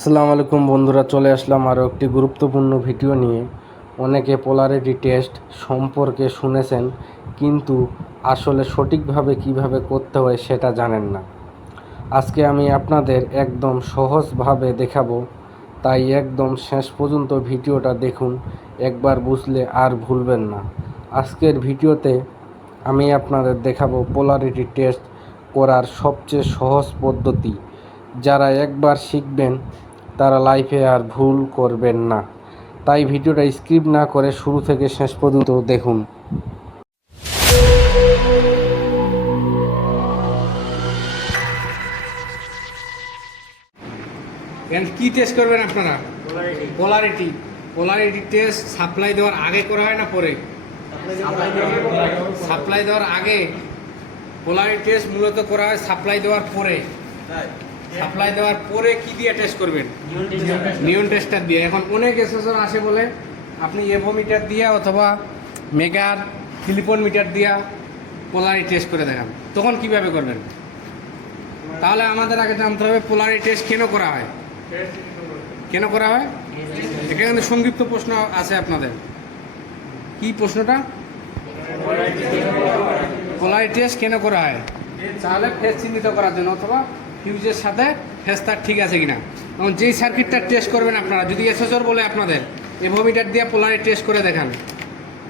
আসসালামু আলাইকুম বন্ধুরা, চলে আসলাম আরও একটি গুরুত্বপূর্ণ ভিডিও নিয়ে। অনেকে পোলারিটি টেস্ট সম্পর্কে শুনেছেন, কিন্তু আসলে সঠিকভাবে কীভাবে করতে হয় সেটা জানেন না। আজকে আমি আপনাদের একদম সহজভাবে দেখাবো, তাই একদম শেষ পর্যন্ত ভিডিওটা দেখুন, একবার বুঝলে আর ভুলবেন না। আজকের ভিডিওতে আমি আপনাদের দেখাবো পোলারিটি টেস্ট করার সবচেয়ে সহজ পদ্ধতি। যারা একবার শিখবেন তারা লাইফে আর ভুল করবেন না। তাই ভিডিওটা স্কিপ না করে শুরু থেকে শেষ পর্যন্ত দেখুন। কি টেস্ট করবেন আপনারা? পোলারিটি পোলারিটি টেস্ট সাপ্লাই দেওয়ার আগে করা হয় না পরে? সাপ্লাই দেওয়ার আগে? পোলারিটি টেস্ট মূলত করা হয় সাপ্লাই দেওয়ার পরে। সাপ্লাই দেওয়ার পরে কি দিয়ে টেস্ট করবেন? নিউন টেস্টার দিয়ে এখন অনেক এসেসর আসে বলে আপনি এভো মিটার দিয়ে অথবা মেগার ফিলিপন মিটার দিয়া পোলারি টেস্ট করে দেখান। তখন কীভাবে করবেন? তাহলে আমাদের আগে জানতে হবে পোলারি টেস্ট কেন করা হয়? কেন করা হয়? এখানে কিন্তু সংক্ষিপ্ত প্রশ্ন আছে আপনাদের। কি প্রশ্নটা? পোলারি টেস্ট কেন করা হয়? তাহলে ফেস চিহ্নিত করার জন্য অথবা ফিউজের সাথে ফেস্তার ঠিক আছে কিনা। এবং যেই সার্কিটটা টেস্ট করবেন আপনারা যদি এসএসর বলে আপনাদের এভোমিটার দিয়ে পোলারি টেস্ট করে দেখান।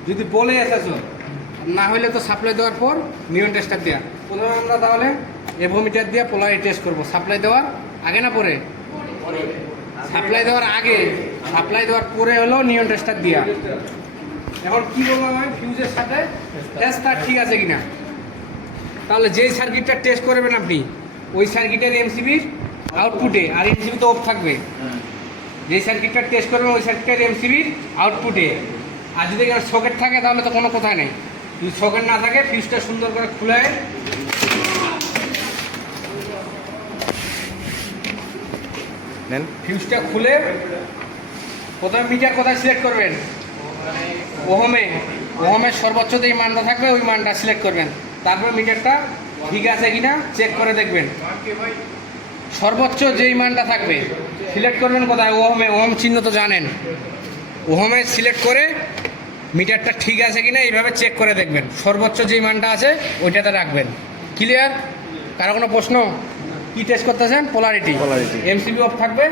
যদি বলে এসএসর না হলে তো সাপ্লাই দেওয়ার পর নিয়ন টেস্টার দেওয়া প্রথমে আমরা তাহলে এভোমিটার দিয়ে পোলারি টেস্ট করব। সাপ্লাই দেওয়ার আগে না পরে? সাপ্লাই দেওয়ার আগে। সাপ্লাই দেওয়ার পরে হলো নিয়ন টেস্টার দেওয়া এখন কী বললাম আমি? ফিউজের সাথে টেস্ট তার ঠিক আছে কিনা? তাহলে যেই সার্কিটটা টেস্ট করবেন আপনি ওই সার্কিটের এমসিবির আউটপুটে আর এমসিবি তো অফ থাকবে। যে সার্কিটটা টেস্ট করবেন, ওই সার্কিটের এমসিবির আউটপুটে আর যদি সকেট থাকে, তাহলে তো কোনো কথা নেই। যদি সকেট না থাকে ফিউজটা সুন্দর করে খুলে। নেন ফিউজটা খুলে, প্রথমে মিটার কোথায় সিলেক্ট করবেন? ওহমে। ওহমের সর্বোচ্চ যেই মানটা থাকবে, ওই মানটা সিলেক্ট করবেন। তারপরে মিটারটা ঠিক আছে কিনা চেক করে দেখবেন। সর্বোচ্চ যেই মানটা থাকবে সিলেক্ট করবেন কোথায়? ওহমে ওহম চিহ্ন তো জানেন। ওহমে সিলেক্ট করে মিটারটা ঠিক আছে কিনা এইভাবে চেক করে দেখবেন। সর্বোচ্চ যেই মানটা আছে ওইটাতে রাখবেন। ক্লিয়ার কারও কোনো প্রশ্ন? কি টেস্ট করতেছেন? Polarity Polarity। এমসিবি অফ থাকবে।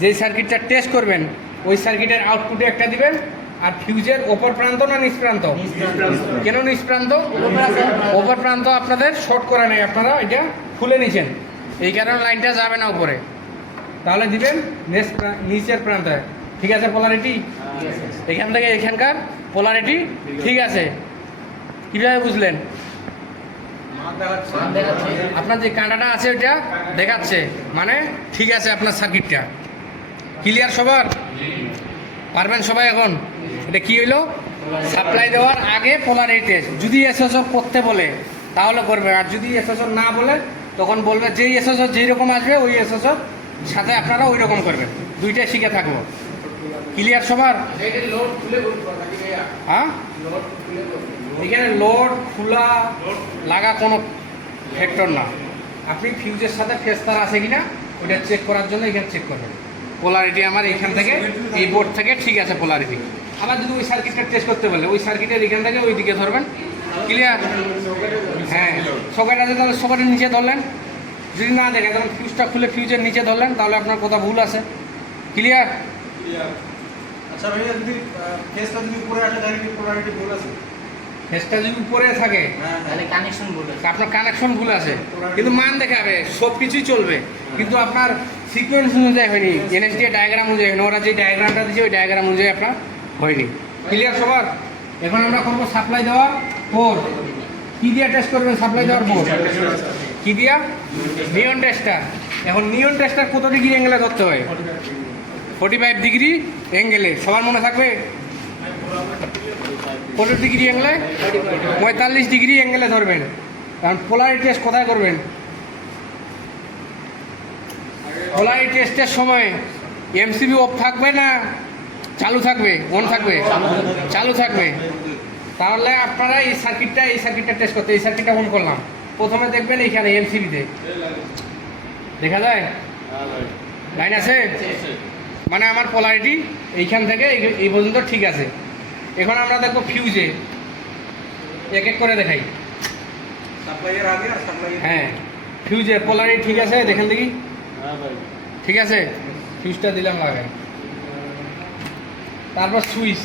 যেই সার্কিটটা টেস্ট করবেন ওই সার্কিটের আউটপুটে একটা দিবেন। আর ফিউজের ওপর প্রান্ত না নিচ প্রান্ত কেন নিচ প্রান্ত ওপর প্রান্ত আপনাদের শর্ট করা নেই আপনারা এটা খুলে নিছেন। এই কারণে লাইনটা যাবে না উপরে। তাহলে দিবেন নিচের প্রান্তে। ঠিক আছে পোলারিটি এখান থেকে এখানকার পোলারিটি ঠিক আছে। কীভাবে বুঝলেন? আপনার যে কাঁটাটা আছে ওইটা দেখাচ্ছে। মানে ঠিক আছে আপনার সার্কিটটা ক্লিয়ার সবার? পারবেন সবাই এখন? এটা কি হইল? সাপ্লাই দেওয়ার আগে পোলারিটি টেস্ট যদি এসএসও করতে বলে, তাহলে করবে। আর যদি এসএসও না বলে, তখন বলবে, যেই এসএসও যেই রকম আসবে, ওই এসএসও সাথে আপনারা ওই রকম করবেন। দুইটাই শিখে থাকব। ক্লিয়ার সবার? হ্যাঁ? এখানে লোড খোলা, লাগা কোনো ফ্যাক্টর না। আপনি ফিউজের সাথে ফেস্তার আছে কিনা, ওইটা চেক করার জন্য এখানে চেক করবেন। পোলারিটি আমার এখান থেকে, এই বোর্ড থেকে ঠিক আছে পোলারিটি আবার যদি ওই সার্কিটটা টেস্ট করতে বলে ওই সার্কিটের এখান থেকে ওই দিকে ধরবেন। ক্লিয়ার হ্যাঁ। সকেট আছে তাহলে সকেটের নিচে ধরলেন। যদি না দেখে তখন ফিউজটা খুলে ফিউজের নিচে ধরলেন তাহলে আপনার কথা ভুল আছে। ক্লিয়ার আচ্ছা ভাইয়া যদি কেসটা যদি উপরে আসে তাহলে পোলারিটি ভুল আছে? ফেসটা যদি উপরে থাকে হ্যাঁ তাহলে কানেকশন বলে আপনার কানেকশন ভুল আছে। কিন্তু মান দেখাবে সব কিছুই চলবে কিন্তু আপনার সিকোয়েন্স অনুযায়ী হয়নি। এনএসডি ডায়াগ্রাম অনুযায়ী হয়নি। ওরা যে ডায়াগ্রামটা দিয়েছে ওই ডায়াগ্রাম অনুযায়ী আপনার হয়নি। ক্লিয়ার সবার? এখন আমরা করব সাপ্লাই দেওয়া পোর্ট কী দিয়ে টেস্ট করবেন সাপ্লাই দেওয়ার পোর্ট কী দিয়া? নিয়ন টেস্টার এখন নিয়ন টেস্টার কত ডিগ্রি অ্যাঙ্গেলে ধরতে হয়? ফোর্টি ফাইভ ডিগ্রি অ্যাঙ্গেলে সবার মনে থাকবে? কত ডিগ্রি অ্যাঙ্গেলে পঁয়তাল্লিশ ডিগ্রি অ্যাঙ্গেলে ধরবেন। কারণ পোলারি টেস্ট কোথায় করবেন? পোলারি টেস্টের সময় এমসিবি অফ থাকবে না। চালু থাকবে অন থাকবে চালু থাকবে। তাহলে আপনারা এই সার্কিটটা এই সার্কিটটা টেস্ট করতে এই সার্কিটটা অন করলাম। প্রথমে দেখবেন এইখানে এমসিবিতে দেখা যায়? লাইন আছে? মানে আমার পোলারিটি এইখান থেকে এই- পর্যন্ত ঠিক আছে। এখন আমরা দেখব ফিউজে এক এক করে দেখাই। হ্যাঁ ফিউজে পোলারিটি ঠিক আছে? দেখেন দেখি। হ্যাঁ ঠিক আছে? ফিউজটা দিলাম লাগাই তারপর সুইচ।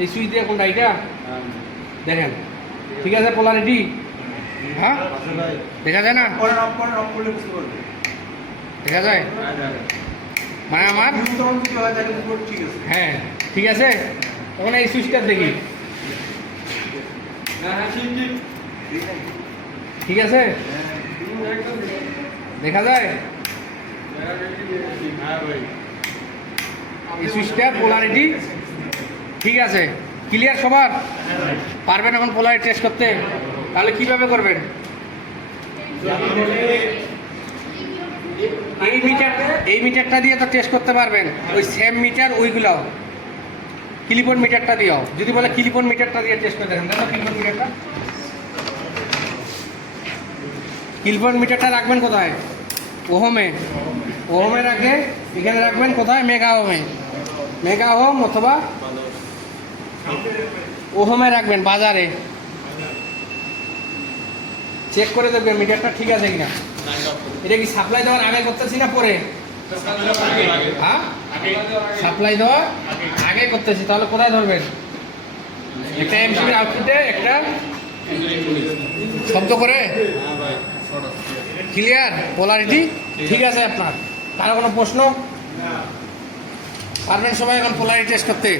এই সুইচ দিয়ে কোনটা এইটা? দেখেন। ঠিক আছে পোলারিটি হ্যাঁ? দেখা যায় না? করেন অফ করেন অফ করলে দেখা যায়? মানে আমার? হয় পুরো ঠিক আছে। হ্যাঁ ঠিক আছে? তখন এই সুইচটা দেখি। হ্যাঁ হ্যাঁ ঠিক আছে? দেখা যায়? হ্যাঁ ভাই। সুইচটা পোলারিটি ঠিক আছে? ক্লিয়ার সবার? পারবেন এখন পোলারিটি টেস্ট করতে? তাহলে কীভাবে করবেন? এই মিটার এই মিটারটা দিয়ে তো টেস্ট করতে পারবেন। ওই সেম মিটার ওইগুলাও। কিলিপন মিটারটা দিও যদি বলে কিলিপন মিটারটা দিয়ে টেস্ট করে দেখেন, দেখো কিলিপন মিটারটা কিলিপন মিটারটা রাখবেন কোথায়? ওহমে। ওহমে আগে এখানে রাখবেন কোথায়? মেগা ওহমে মেগা হোম অথবা ওহমে রাখবেন, বাজারে। চেক করে দেখবেন, মিটারটা ঠিক আছে কিনা। এটা কি সাপ্লাই দেওয়ার আগে করতেছি না পরে? হ্যাঁ? সাপ্লাই দেওয়ার আগে করতেছি, তাহলে কোথায় ধরবেন? একটা এমসিবির আউটপুটে একটা শব্দ করে? ক্লিয়ার পোলারিটি ঠিক আছে আপনার। কারও কোনো প্রশ্ন? পারবেন সবাই এখন পোলারিটি টেস্ট করতে।